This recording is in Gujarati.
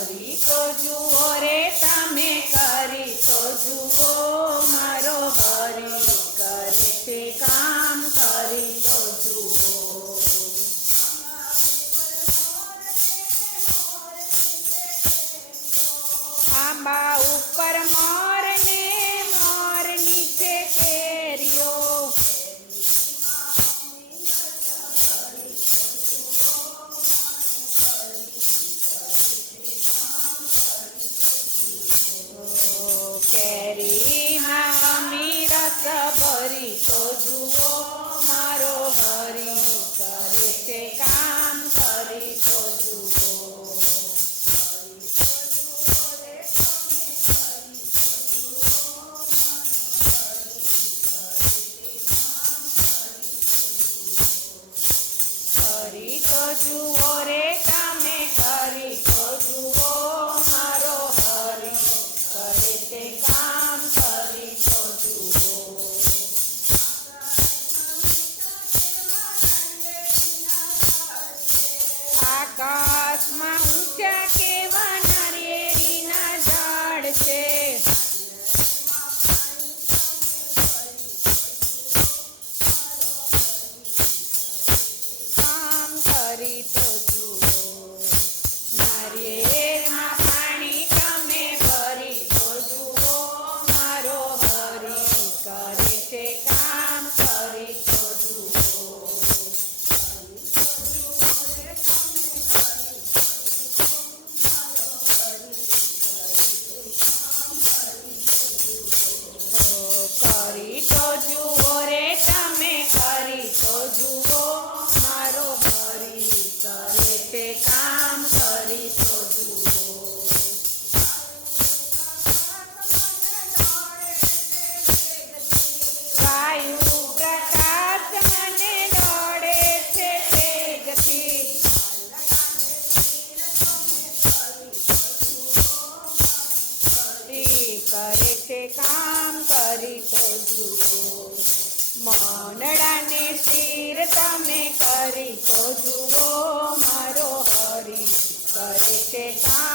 કરી તો જુઓ રે તમે કરી તો જુઓ મારો હરી કરે છે કામ કરી તો જુઓ આંબા ઉપર મોર ને મોર નીચે કેરીઓ કેરીમાં અમી રસ ભરી તો જુઓ મારો હરી કરે છે કામ કરી તો જુઓ કરી તો જુઓ રે તમે કરી તો જુઓ મારો હરી કરે તે કામ કરી તો જુઓ આકાશમાં ઊંચા કેવા નારિયેળીના ઝાડ છે કામ કરી તો જુઓ નારિયેળમાં પાણી તમે ભરી તો જુઓ મારો હરી કરે છે કામ કરી તો જુઓ કરી તો જુઓ રે તમે કરી તો જુઓ મારો હરી કરે તે કામ કરી તો જુઓ વાયુ પ્રકાશ મને દોડે છે તેજથી કરે છે કામ કરી તો જુઓ મનડાને સ્થિર તમે કરી તો જુઓ મારો હરી કરે છે કામ